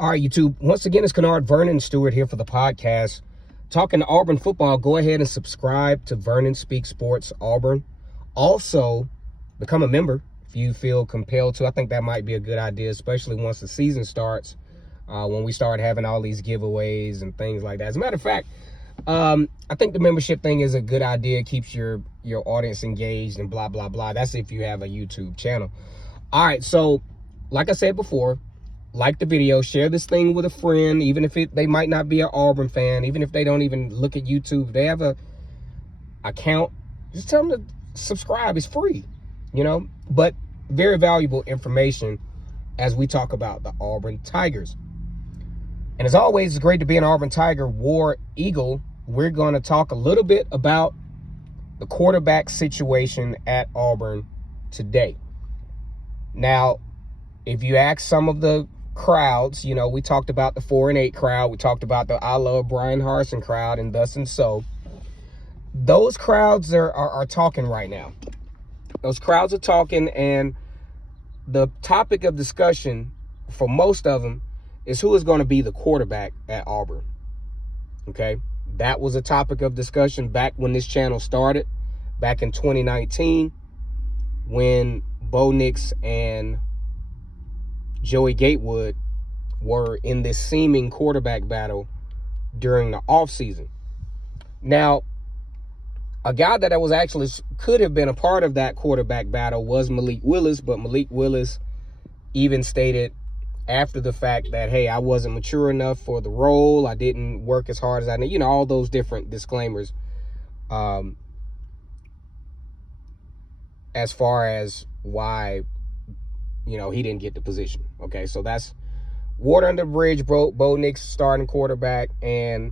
All right, YouTube. Once again, it's Kennard Vernon Stewart here for the podcast. Talking Auburn football, go ahead and subscribe to Vernon Speaks Sports Auburn. Also, become a member if you feel compelled to. I think that might be a good idea, especially once the season starts, when we start having all these giveaways and things like that. As a matter of fact, I think the membership thing is a good idea. It keeps your audience engaged and blah, blah, blah. That's if you have a YouTube channel. All right, so like I said before, like the video, share this thing with a friend, even if they might not be an Auburn fan, even if they don't even look at YouTube. If they have a account, just tell them to subscribe. It's free, but very valuable information as we talk about the Auburn Tigers. And as always, it's great to be an Auburn Tiger War Eagle. We're going to talk a little bit about the quarterback situation at Auburn today. Now, if you ask some of the crowds, we talked about the 4-8 crowd. We talked about the I Love Brian Harsin crowd and thus and so. Those crowds are talking right now. Those crowds are talking, and the topic of discussion for most of them is who is going to be the quarterback at Auburn. Okay? That was a topic of discussion back when this channel started, back in 2019, when Bo Nix and Joey Gatewood were in this seeming quarterback battle during the offseason. Now, a guy that was actually could have been a part of that quarterback battle was Malik Willis, but Malik Willis even stated after the fact that, hey, I wasn't mature enough for the role. I didn't work as hard as I need. All those different disclaimers as far as why he didn't get the position. Okay, so that's water under the bridge. Bo Nix starting quarterback, and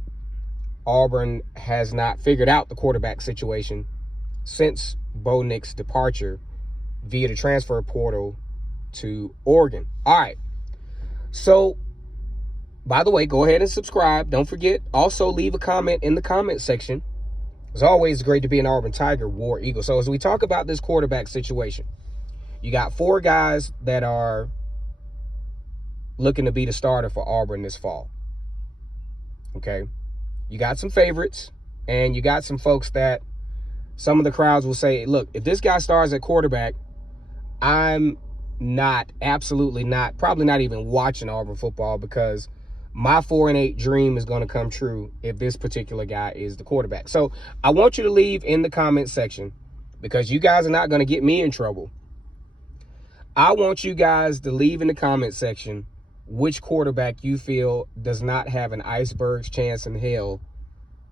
Auburn has not figured out the quarterback situation since Bo Nix's departure via the transfer portal to Oregon. All right. So, by the way, go ahead and subscribe. Don't forget, also leave a comment in the comment section. As always, it's great to be an Auburn Tiger War Eagle. So as we talk about this quarterback situation, you got 4 guys that are looking to be the starter for Auburn this fall. Okay? You got some favorites, and you got some folks that some of the crowds will say, look, if this guy starts at quarterback, I'm absolutely not, probably not even watching Auburn football, because my 4-8 dream is going to come true if this particular guy is the quarterback. So I want you to leave in the comment section, because you guys are not going to get me in trouble. I want you guys to leave in the comment section which quarterback you feel does not have an iceberg's chance in hell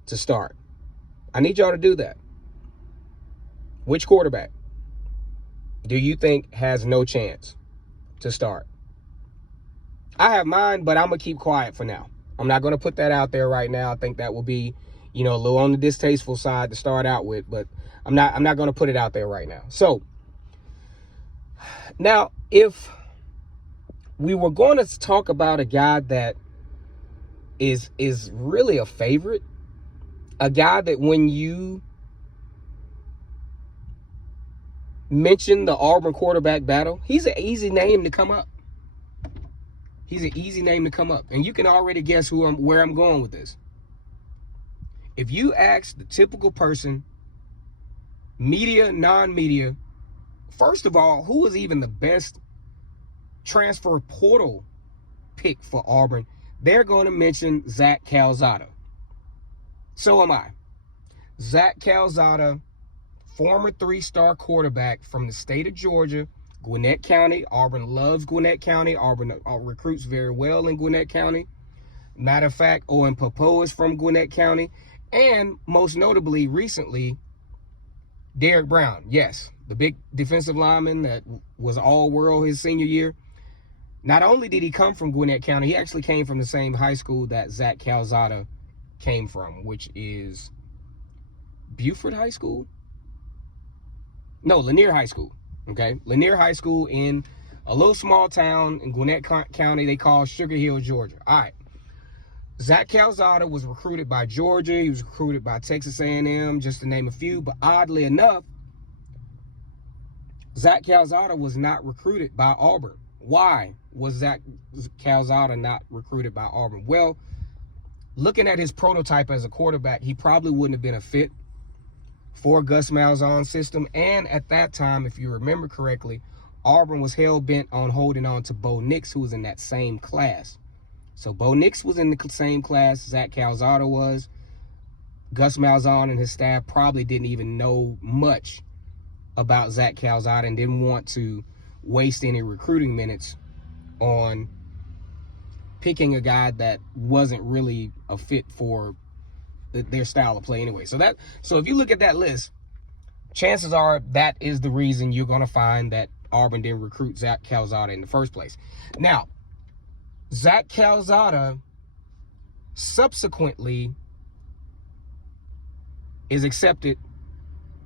to start. I need y'all to do that. Which quarterback do you think has no chance to start? I have mine, but I'm going to keep quiet for now. I'm not going to put that out there right now. I think that will be, a little on the distasteful side to start out with, but I'm not going to put it out there right now. So, now, if we were going to talk about a guy that is really a favorite, a guy that when you mention the Auburn quarterback battle, he's an easy name to come up. He's an easy name to come up. And you can already guess where I'm going with this. If you ask the typical person, media, non-media, first of all, who is even the best transfer portal pick for Auburn? They're going to mention Zach Calzada. So am I. Zach Calzada, former 3-star quarterback from the state of Georgia, Gwinnett County. Auburn loves Gwinnett County. Auburn recruits very well in Gwinnett County. Matter of fact, Owen Popo is from Gwinnett County. And most notably, recently, Derek Brown. Yes, the big defensive lineman that was all-world his senior year. Not only did he come from Gwinnett County, he actually came from the same high school that Zach Calzada came from, which is Buford High School? No, Lanier High School. Okay, Lanier High School in a little small town in Gwinnett County they call Sugar Hill, Georgia. All right. Zach Calzada was recruited by Georgia. He was recruited by Texas A&M, just to name a few. But oddly enough, Zach Calzada was not recruited by Auburn. Why was Zach Calzada not recruited by Auburn? Well, looking at his prototype as a quarterback, he probably wouldn't have been a fit for Gus Malzahn's system. And at that time, if you remember correctly, Auburn was hell-bent on holding on to Bo Nix, who was in that same class. So Bo Nix was in the same class Zach Calzada was. Gus Malzahn and his staff probably didn't even know much about Zach Calzada and didn't want to waste any recruiting minutes on picking a guy that wasn't really a fit for their style of play anyway. So if you look at that list, chances are that is the reason you're going to find that Auburn didn't recruit Zach Calzada in the first place. Now, Zach Calzada subsequently is accepted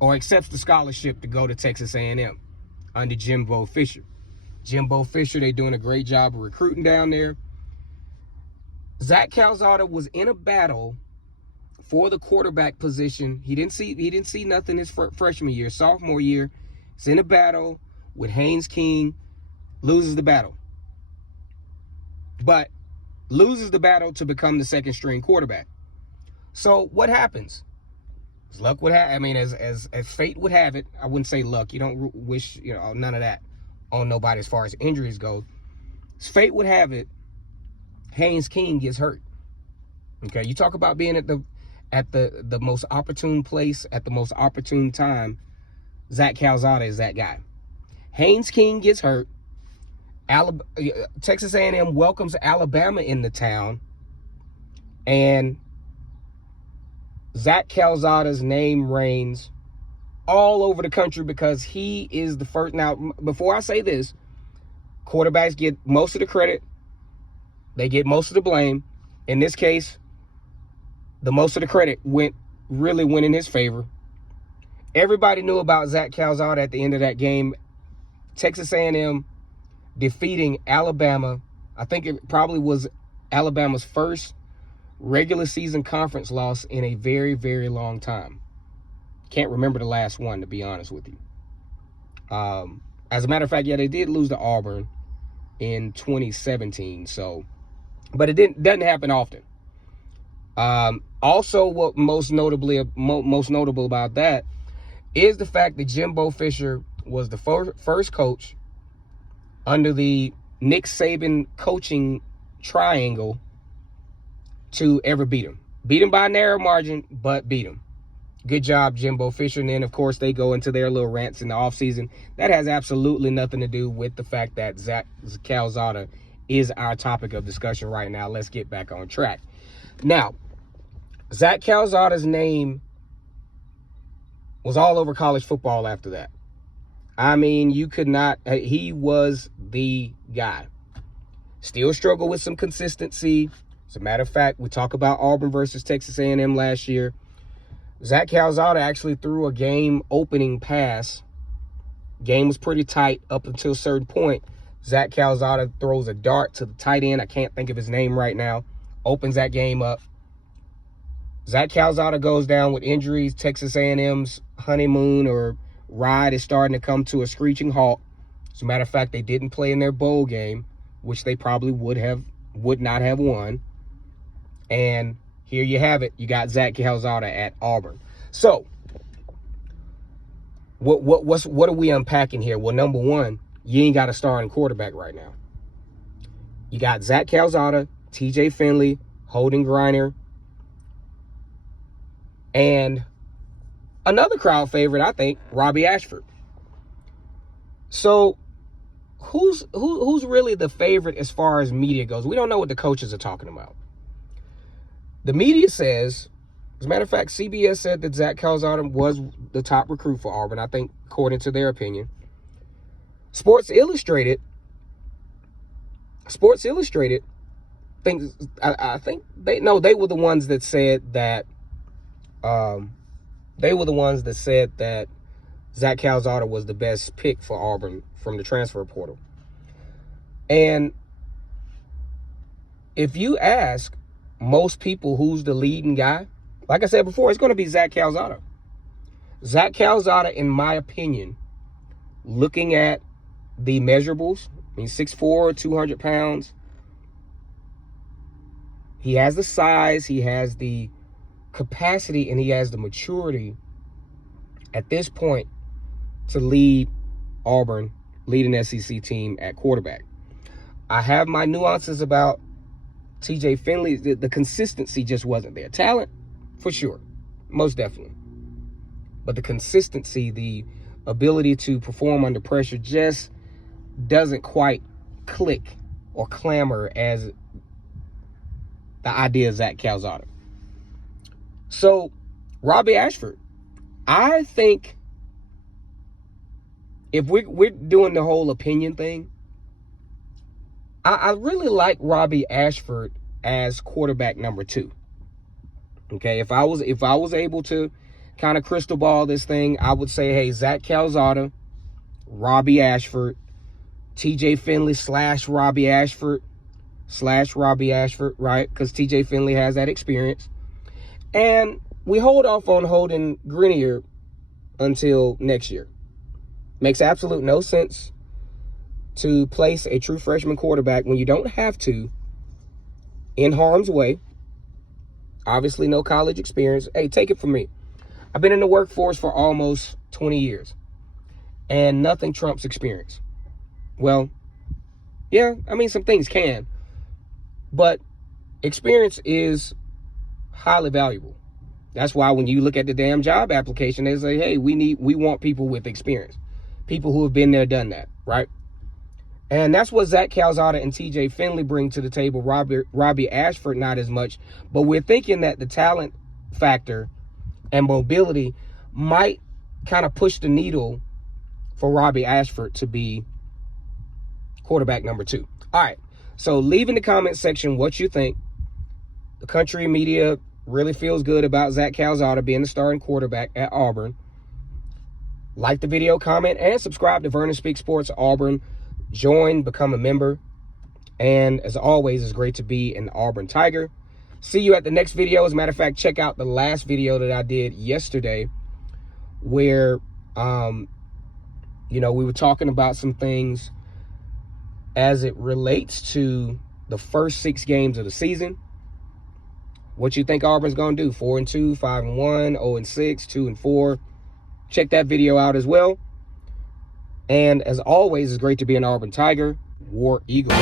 or accepts the scholarship to go to Texas A&M under Jimbo Fisher. Jimbo Fisher, they're doing a great job of recruiting down there. Zach Calzada was in a battle for the quarterback position. He didn't see nothing his freshman year. Sophomore year, he's in a battle with Haynes King, loses the battle. But loses the battle to become the second string quarterback. So what happens? As luck would have, I mean, as fate would have it, I wouldn't say luck. You don't wish, none of that on nobody as far as injuries go. As fate would have it, Haynes King gets hurt. Okay, you talk about being at the most opportune place at the most opportune time. Zach Calzada is that guy. Haynes King gets hurt. Texas A&M welcomes Alabama into town, and Zach Calzada's name reigns all over the country because he is the first. Now, before I say this, quarterbacks get most of the credit. They get most of the blame. In this case, the most of the credit really went in his favor. Everybody knew about Zach Calzada at the end of that game. Texas A&M defeating Alabama. I think it probably was Alabama's first regular season conference loss in a very, very long time. Can't remember the last one, to be honest with you. As a matter of fact, yeah, they did lose to Auburn in 2017. So, but it doesn't happen often. Also, what most notable about that is the fact that Jimbo Fisher was the first coach under the Nick Saban coaching triangle to ever beat him. Beat him by a narrow margin, but beat him. Good job, Jimbo Fisher. And then, of course, they go into their little rants in the offseason. That has absolutely nothing to do with the fact that Zach Calzada is our topic of discussion right now. Let's get back on track. Now, Zach Calzada's name was all over college football after that. I mean, you could not, he was the guy. Still struggle with some consistency. As a matter of fact, we talk about Auburn versus Texas A&M last year. Zach Calzada actually threw a game-opening pass. Game was pretty tight up until a certain point. Zach Calzada throws a dart to the tight end. I can't think of his name right now. Opens that game up. Zach Calzada goes down with injuries. Texas A&M's honeymoon or ride is starting to come to a screeching halt. As a matter of fact, they didn't play in their bowl game, which they probably would not have won. And here you have it. You got Zach Calzada at Auburn. So, what are we unpacking here? Well, number one, you ain't got a starting quarterback right now. You got Zach Calzada, TJ Finley, Holden Griner, and another crowd favorite, I think, Robbie Ashford. So, who's really the favorite as far as media goes? We don't know what the coaches are talking about. The media says, as a matter of fact, CBS said that Zach Calzada was the top recruit for Auburn, I think, according to their opinion. Sports Illustrated thinks, I think they were the ones that said that Zach Calzada was the best pick for Auburn from the transfer portal. And if you ask most people who's the leading guy, like I said before, it's going to be Zach Calzada. Zach Calzada, in my opinion, looking at the measurables. I mean, 6'4", 200 pounds. He has the size, he has the capacity, and he has the maturity at this point to lead Auburn, lead an SEC team at quarterback. I have my nuances about TJ Finley. The consistency just wasn't there. Talent, for sure, most definitely. But the consistency, the ability to perform under pressure just doesn't quite click or clamor as the idea of Zach Calzada. So, Robbie Ashford, I think if we're doing the whole opinion thing, I really like Robbie Ashford as quarterback number 2. Okay, if I was able to kind of crystal ball this thing, I would say, hey, Zach Calzada, Robbie Ashford, TJ Finley / Robbie Ashford / Robbie Ashford, right? Because TJ Finley has that experience. And we hold off on Holden Grenier until next year. Makes absolute no sense to place a true freshman quarterback when you don't have to in harm's way. Obviously, no college experience. Hey, take it from me. I've been in the workforce for almost 20 years, and nothing trumps experience. Well, yeah, I mean, some things can, but experience is highly valuable. That's why when you look at the damn job application, they say, hey, we want people with experience, people who have been there, done that, right? And that's what Zach Calzada and TJ Finley bring to the table. Robbie Ashford, not as much. But we're thinking that the talent factor and mobility might kind of push the needle for Robbie Ashford to be quarterback number 2. All right. So leave in the comment section what you think. The country media really feels good about Zach Calzada being the starting quarterback at Auburn. Like the video, comment, and subscribe to Vernon Speaks Sports Auburn. Join, become a member. And as always, it's great to be an Auburn Tiger. See you at the next video. As a matter of fact, check out the last video that I did yesterday where, we were talking about some things as it relates to the first 6 games of the season. What you think Auburn's going to do? 4-2, 5-1, 0-6, 2-4. Check that video out as well. And as always, it's great to be an Auburn Tiger, War Eagle.